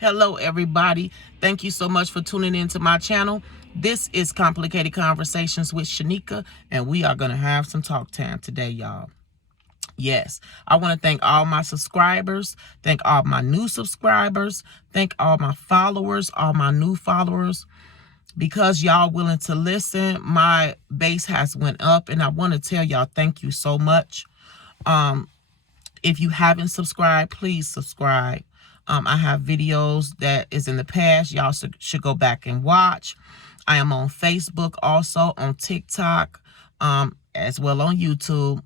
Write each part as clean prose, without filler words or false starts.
Hello, everybody. Thank you so much for tuning into my channel. This is Complicated Conversations with Shanika, and we are going to have some talk time today, y'all. Yes, I want to thank all my subscribers, thank all my new subscribers, thank all my followers, all my new followers. Because y'all willing to listen, my base has went up, and I want to tell y'all thank you so much. If you haven't subscribed, please subscribe. I have videos that is in the past. Y'all should go back and watch. I am on Facebook, also on TikTok, as well on YouTube.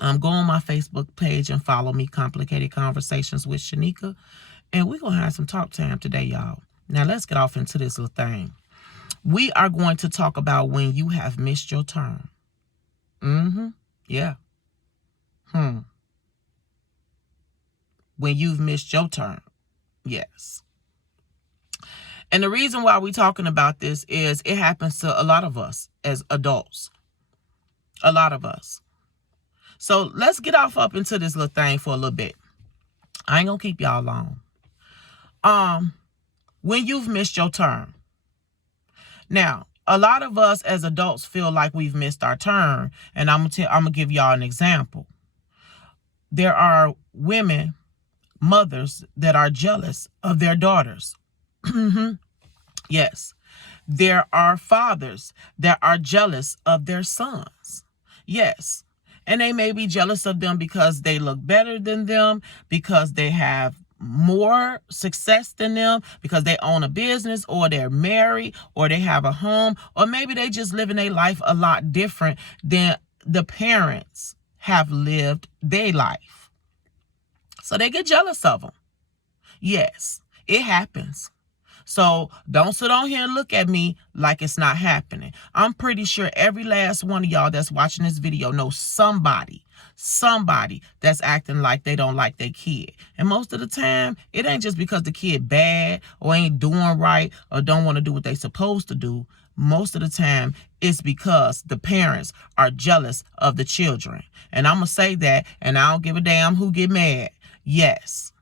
Go on my Facebook page and follow me, Complicated Conversations with Shanika. And we're going to have some talk time today, y'all. Now, let's get off into this little thing. We are going to talk about when you have missed your turn. Yeah. When you've missed your turn. Yes. And the reason why we're talking about this is it happens to a lot of us as adults. A lot of us. So let's get off up into this little thing for a little bit. I ain't gonna keep y'all long. When you've missed your turn. Now, a lot of us as adults feel like we've missed our turn, and I'm gonna give y'all an example. There are women, mothers, that are jealous of their daughters. Yes. There are fathers that are jealous of their sons. Yes. And they may be jealous of them because they look better than them, because they have more success than them, because they own a business, or they're married, or they have a home, or maybe they just living their life a lot different than the parents have lived their life. So they get jealous of them. Yes, it happens. So don't sit on here and look at me like it's not happening. I'm pretty sure every last one of y'all that's watching this video knows somebody that's acting like they don't like their kid. And most of the time, it ain't just because the kid bad or ain't doing right or don't want to do what they supposed to do. Most of the time, it's because the parents are jealous of the children. And I'm going to say that, and I don't give a damn who get mad. Yes.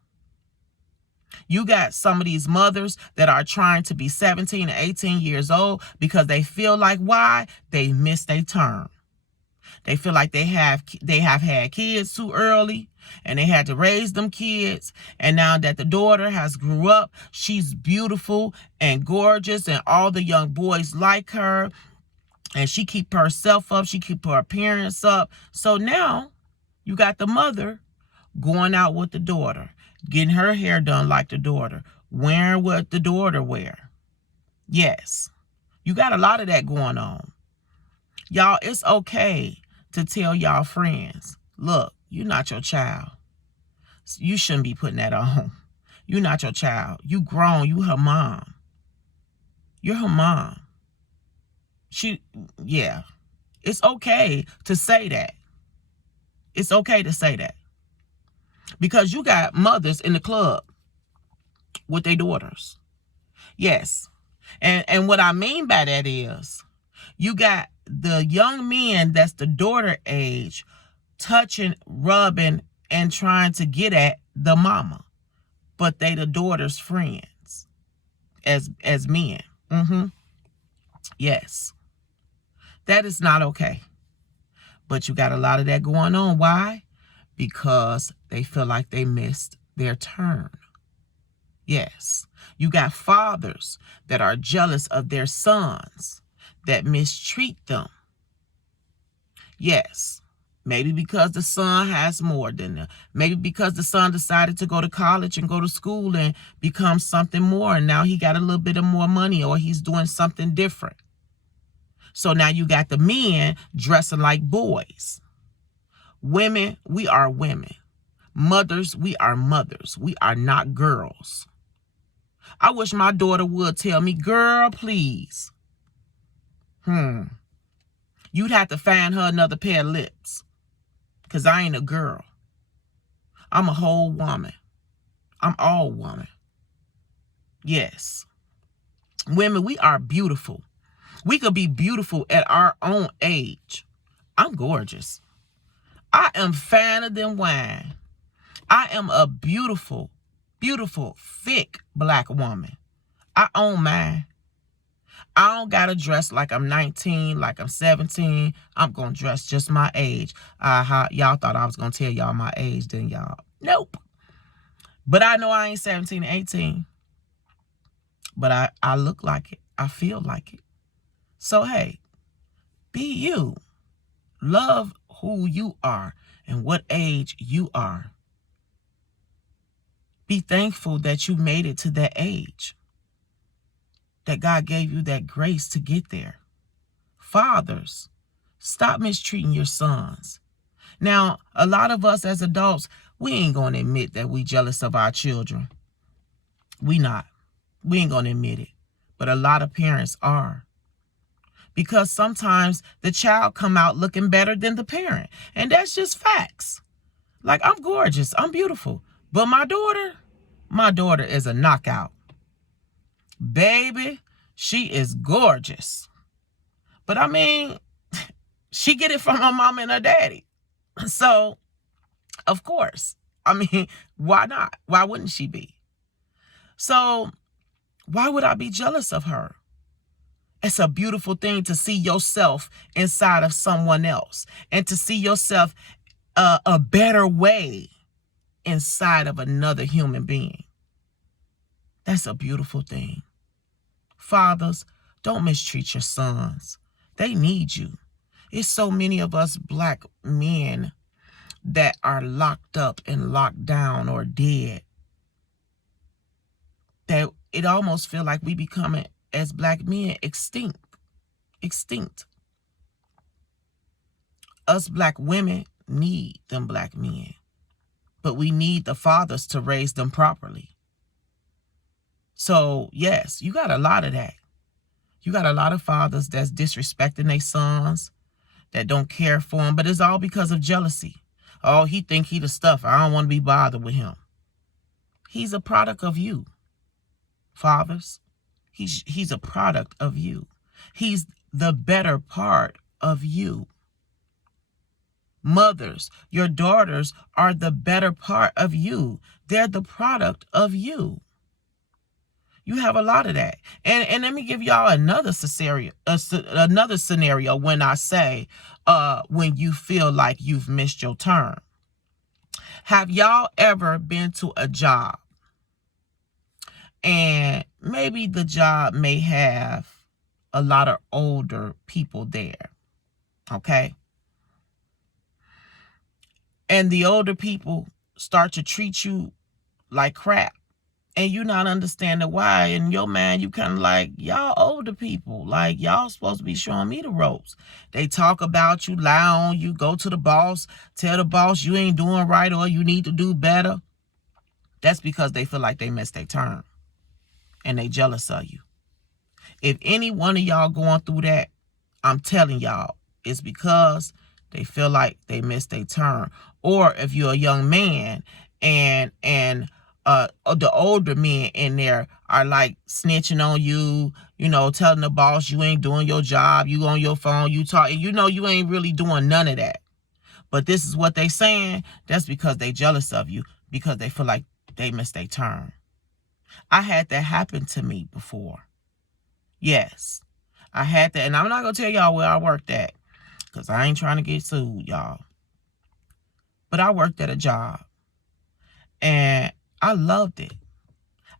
You got some of these mothers that are trying to be 17 and 18 years old because they feel like why? They missed their turn. They feel like they have had kids too early and they had to raise them kids. And now that the daughter has grew up, she's beautiful and gorgeous and all the young boys like her. And she keep herself up. She keep her appearance up. So now you got the mother going out with the daughter, getting her hair done like the daughter, wearing what the daughter wear. Yes, you got a lot of that going on. Y'all, it's okay to tell y'all friends, look, you're not your child. You shouldn't be putting that on. You're not your child. You grown. You her mom. You're her mom. Yeah. It's okay to say that. It's okay to say that. Because you got mothers in the club with their daughters. Yes. And what I mean by that is you got the young men that's the daughter age touching, rubbing, and trying to get at the mama. But they the daughter's friends as men. Yes. That is not okay. But you got a lot of that going on. Why? Because they feel like they missed their turn. Yes. You got fathers that are jealous of their sons that mistreat them. Yes. Maybe because the son has more than them. Maybe because the son decided to go to college and go to school and become something more. And now he got a little bit of more money or he's doing something different. So now you got the men dressing like boys. Women, we are women. Mothers, we are mothers. We are not girls. I wish my daughter would tell me, girl, please. You'd have to find her another pair of lips. Because I ain't a girl. I'm a whole woman. I'm all woman. Yes. Women, we are beautiful. We could be beautiful at our own age. I'm gorgeous. I am finer than wine. I am a beautiful Beautiful, thick black woman. I own mine. I don't got to dress like I'm 19, like I'm 17. I'm going to dress just my age. Y'all thought I was going to tell y'all my age, didn't y'all? Nope. But I know I ain't 17, 18. But I look like it. I feel like it. So, hey, be you. Love who you are and what age you are. Be thankful that you made it to that age, that God gave you that grace to get there. Fathers, stop mistreating your sons. Now, a lot of us as adults, we ain't going to admit that we jealous of our children. We not. We ain't going to admit it. But a lot of parents are. Because sometimes the child come out looking better than the parent. And that's just facts. Like, I'm gorgeous. I'm beautiful. But my daughter is a knockout. Baby, she is gorgeous. But I mean, she get it from her mom and her daddy. So, of course. I mean, why not? Why wouldn't she be? So, why would I be jealous of her? It's a beautiful thing to see yourself inside of someone else and to see yourself a better way inside of another human being. That's a beautiful thing. Fathers, don't mistreat your sons. They need you. It's so many of us black men that are locked up and locked down or dead that it almost feel like we becoming, as black men, extinct. Us black women need them black men, but we need the fathers to raise them properly. So yes, you got a lot of that. You got a lot of fathers that's disrespecting their sons, that don't care for them, but it's all because of jealousy. Oh, he think he the stuff. I don't want to be bothered with him. He's a product of you, fathers. He's a product of you. He's the better part of you. Mothers, your daughters are the better part of you. They're the product of you. You have a lot of that. And let me give y'all another scenario when I say when you feel like you've missed your turn. Have y'all ever been to a job and maybe the job may have a lot of older people there, okay? And the older people start to treat you like crap. And you not understanding why. In your mind, you kind of like, y'all older people. Like, y'all supposed to be showing me the ropes. They talk about you, lie on you, go to the boss, tell the boss you ain't doing right or you need to do better. That's because they feel like they missed their turn. And they jealous of you. If any one of y'all going through that, I'm telling y'all, it's because they feel like they missed their turn. Or if you're a young man and the older men in there are like snitching on you, you know, telling the boss you ain't doing your job, you on your phone, you talking, you know, you ain't really doing none of that. But this is what they saying. That's because they jealous of you, because they feel like they missed their turn. I had that happen to me before. Yes, I had that. And I'm not going to tell y'all where I worked at, because I ain't trying to get sued, y'all. But I worked at a job. And I loved it.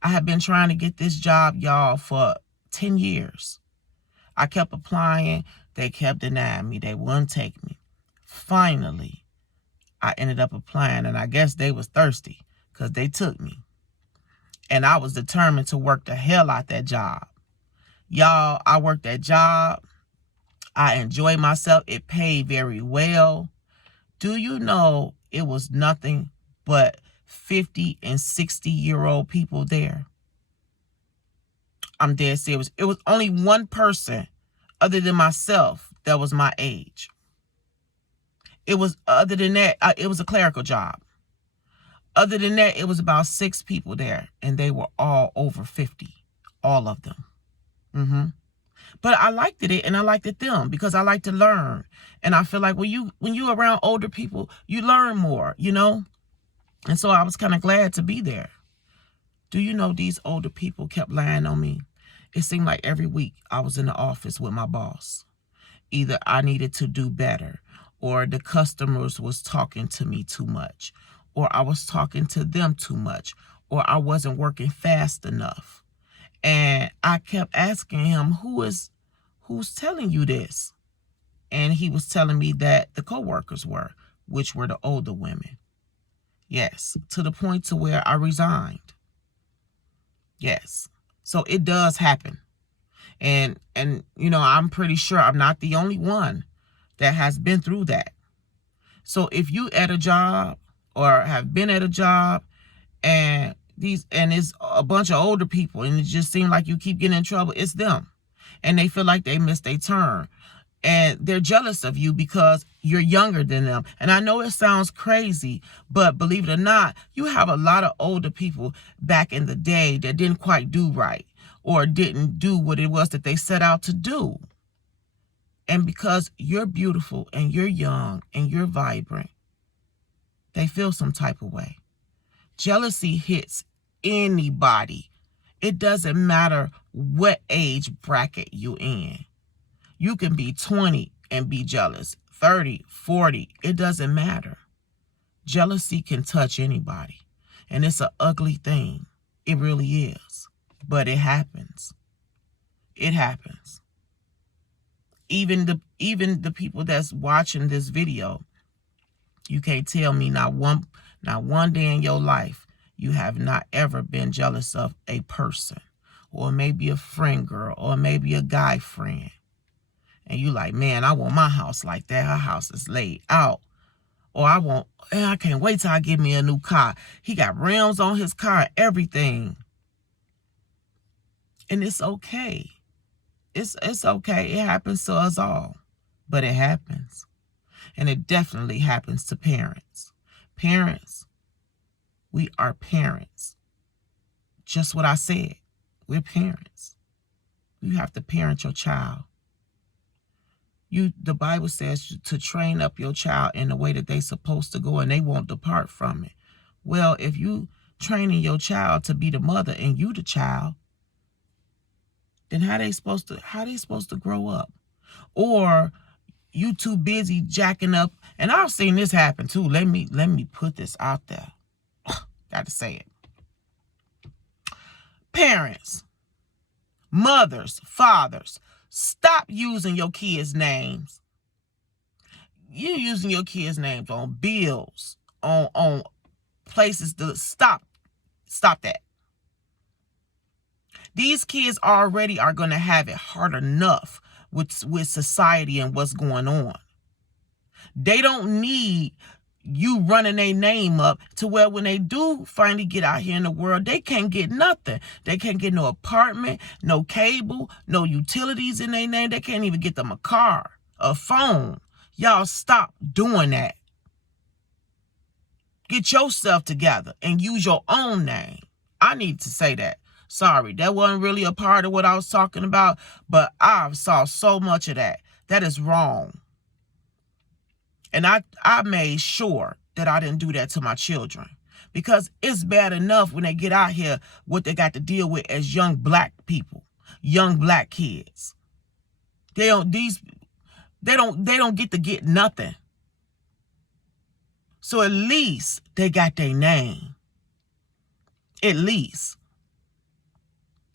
I have been trying to get this job, y'all, for 10 years. I kept applying. They kept denying me. They wouldn't take me. Finally, I ended up applying, and I guess they was thirsty because they took me. And I was determined to work the hell out that job. Y'all, I worked that job. I enjoyed myself. It paid very well. Do you know it was nothing but 50 and 60-year-old people there? I'm dead serious. It was only one person other than myself that was my age. It was, other than that, it was a clerical job. Other than that, it was about 6 people there, and they were all over 50, all of them. But I liked it, and I liked it them, because I like to learn. And I feel like when you around older people, you learn more, you know? And so I was kind of glad to be there. Do you know these older people kept lying on me? It seemed like every week I was in the office with my boss. Either I needed to do better, or the customers was talking to me too much, or I was talking to them too much, or I wasn't working fast enough. And I kept asking him, who's telling you this? And he was telling me that the coworkers were, which were the older women. Yes, to the point to where I resigned. Yes. So it does happen. And I'm pretty sure I'm not the only one that has been through that. So if you at a job or have been at a job and it's a bunch of older people and it just seems like you keep getting in trouble, it's them. And they feel like they missed their turn. And they're jealous of you because you're younger than them. And I know it sounds crazy, but believe it or not, you have a lot of older people back in the day that didn't quite do right or didn't do what it was that they set out to do. And because you're beautiful and you're young and you're vibrant, they feel some type of way. Jealousy hits anybody. It doesn't matter what age bracket you in. You can be 20 and be jealous, 30, 40, it doesn't matter. Jealousy can touch anybody, and it's an ugly thing. It really is, but it happens. It happens. Even the people that's watching this video, you can't tell me not one day in your life you have not ever been jealous of a person, or maybe a friend girl, or maybe a guy friend. And you like, man, I want my house like that. Her house is laid out. Or I can't wait till I get me a new car. He got rims on his car, everything. And it's okay. It's okay. It happens to us all. But it happens. And it definitely happens to parents. Parents, we are parents. Just what I said. We're parents. You have to parent your child. The Bible says to train up your child in the way that they're supposed to go, and they won't depart from it. Well, if you training your child to be the mother and you the child, then how they supposed to grow up? Or you too busy jacking up, and I've seen this happen too. Let me put this out there. Got to say it. Parents, mothers, fathers, stop using your kids' names. You're using your kids' names on bills, on places to stop that. These kids already are going to have it hard enough with society and what's going on. They don't need you running their name up to where when they do finally get out here in the world, they can't get nothing. They can't get no apartment, no cable, no utilities in their name. They can't even get them a car, a phone. Y'all stop doing that. Get yourself together and use your own name. I need to say that. Sorry, that wasn't really a part of what I was talking about, but I saw so much of that. That is wrong. And I made sure that I didn't do that to my children, because it's bad enough when they get out here what they got to deal with as young black people, young black kids. They don't get to get nothing. So at least they got their name. At least.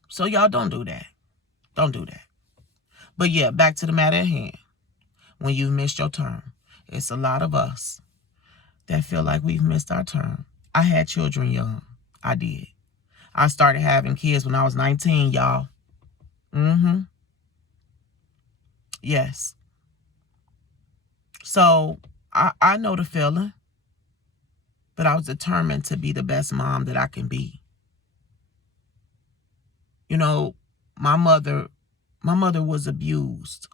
So y'all don't do that. Don't do that. But yeah, back to the matter at hand. When you've missed your turn, it's a lot of us that feel like we've missed our turn. I had children young. I did. I started having kids when I was 19, y'all. Yes. So I know the feeling. But I was determined to be the best mom that I can be. You know, my mother was abused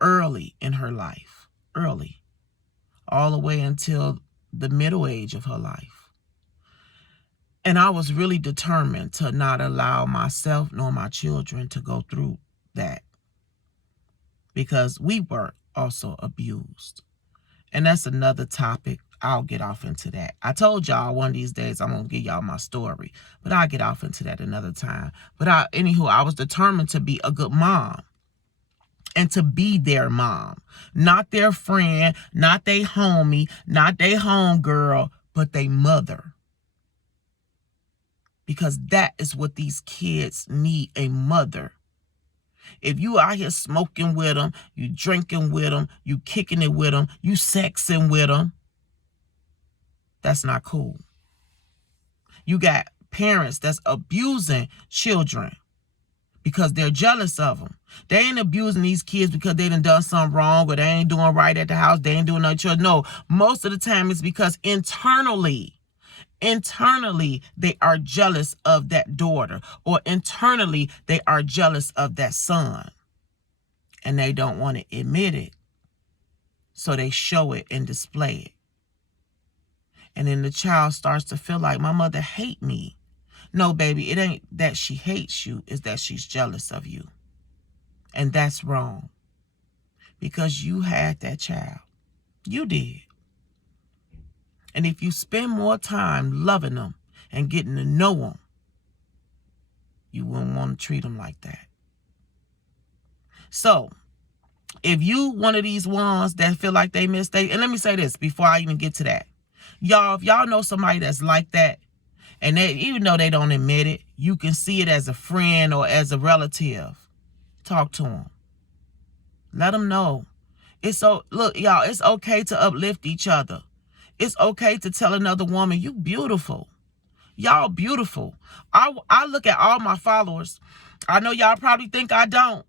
early in her life. Early. All the way until the middle age of her life. And I was really determined to not allow myself nor my children to go through that. Because we were also abused. And that's another topic. I'll get off into that. I told y'all one of these days I'm going to give y'all my story, but I'll get off into that another time. But anywho, I was determined to be a good mom and to be their mom, not their friend, not their homie, not their homegirl, but their mother. Because that is what these kids need, a mother. If you out here smoking with them, you drinking with them, you kicking it with them, you sexing with them, that's not cool. You got parents that's abusing children because they're jealous of them. They ain't abusing these kids because they done something wrong or they ain't doing right at the house. They ain't doing nothing. Children. No, most of the time it's because internally, they are jealous of that daughter, or internally, they are jealous of that son. And they don't want to admit it. So they show it and display it. And then the child starts to feel like, my mother hate me. No, baby, it ain't that she hates you. It's that she's jealous of you. And that's wrong. Because you had that child. You did. And if you spend more time loving them and getting to know them, you wouldn't want to treat them like that. So, if you one of these ones that feel like they mistake, and let me say this before I even get to that. Y'all, if y'all know somebody that's like that, and they, even though they don't admit it, you can see it as a friend or as a relative. Talk to them. Let them know. Look, y'all, it's okay to uplift each other. It's okay to tell another woman, you beautiful. Y'all beautiful. I look at all my followers. I know y'all probably think I don't.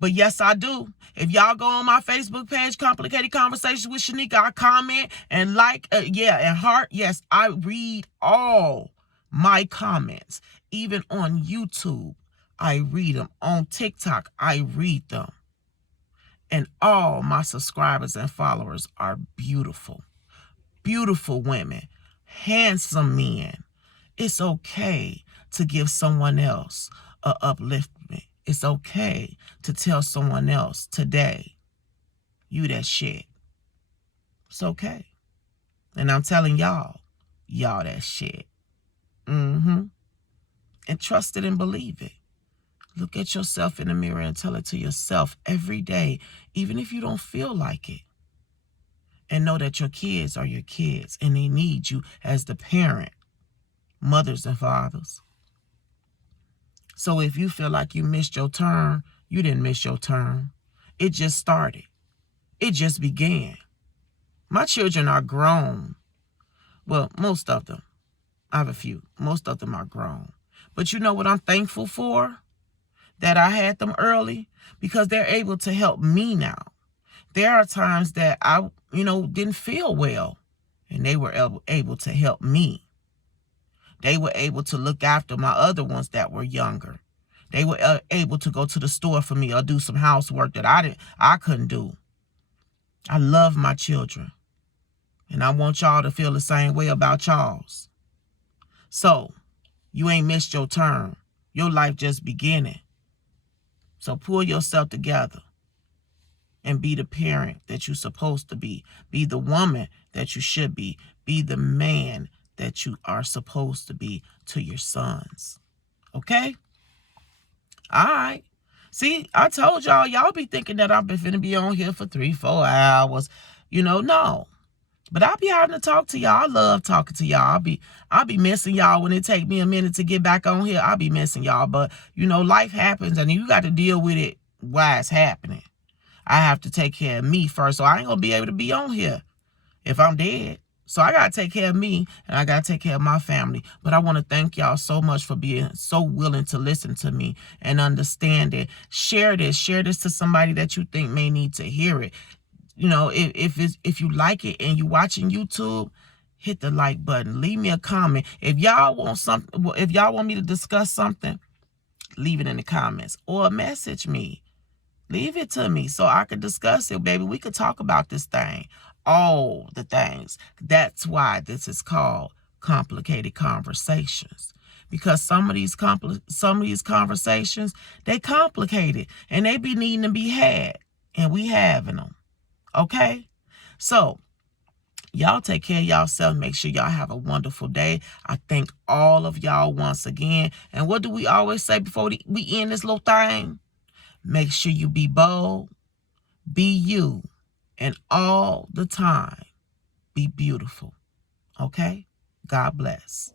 But yes, I do. If y'all go on my Facebook page, Complicated Conversations with Shanika, I comment and like, and heart. Yes, I read all my comments. Even on YouTube, I read them. On TikTok, I read them. And all my subscribers and followers are beautiful. Beautiful women. Handsome men. It's okay to give someone else a upliftment. It's okay to tell someone else today, you that shit. It's okay. And I'm telling y'all that shit. And trust it and believe it. Look at yourself in the mirror and tell it to yourself every day, even if you don't feel like it. And know that your kids are your kids and they need you as the parent, mothers and fathers. So if you feel like you missed your turn, you didn't miss your turn. It just started. It just began. My children are grown. Well, most of them. I have a few. Most of them are grown. But you know what I'm thankful for? That I had them early, because they're able to help me now. There are times that I, didn't feel well, and they were able to help me. They were able to look after my other ones that were younger. They were able to go to the store for me or do some housework that I couldn't do. I love my children. And I want y'all to feel the same way about y'all's. So, you ain't missed your turn. Your life just beginning. So pull yourself together and be the parent that you're supposed to be. Be the woman that you should be. Be the man that you are supposed to be to your sons. Okay? All right. See, I told y'all be thinking that I'm finna be on here for 3-4 hours. No. But I'll be having to talk to y'all. I love talking to y'all. I'll be missing y'all when it take me a minute to get back on here. I'll be missing y'all. But, life happens and you got to deal with it while it's happening. I have to take care of me first. So I ain't going to be able to be on here if I'm dead. So I got to take care of me and I got to take care of my family. But I want to thank y'all so much for being so willing to listen to me and understand it. Share this to somebody that you think may need to hear it. If you like it and you watching YouTube, hit the like button. Leave me a comment. If y'all want me to discuss something, leave it in the comments or message me. Leave it to me so I can discuss it, baby. We could talk about this thing. All the things. That's why this is called Complicated Conversations. Because some of these conversations, they complicated and they be needing to be had. And we having them. Okay? So, Y'all take care of yourself. Make sure y'all have a wonderful day. I thank all of y'all once again. And what do we always say before we end this little thing? Make sure you be bold, be you, and all the time be beautiful. Okay? God bless.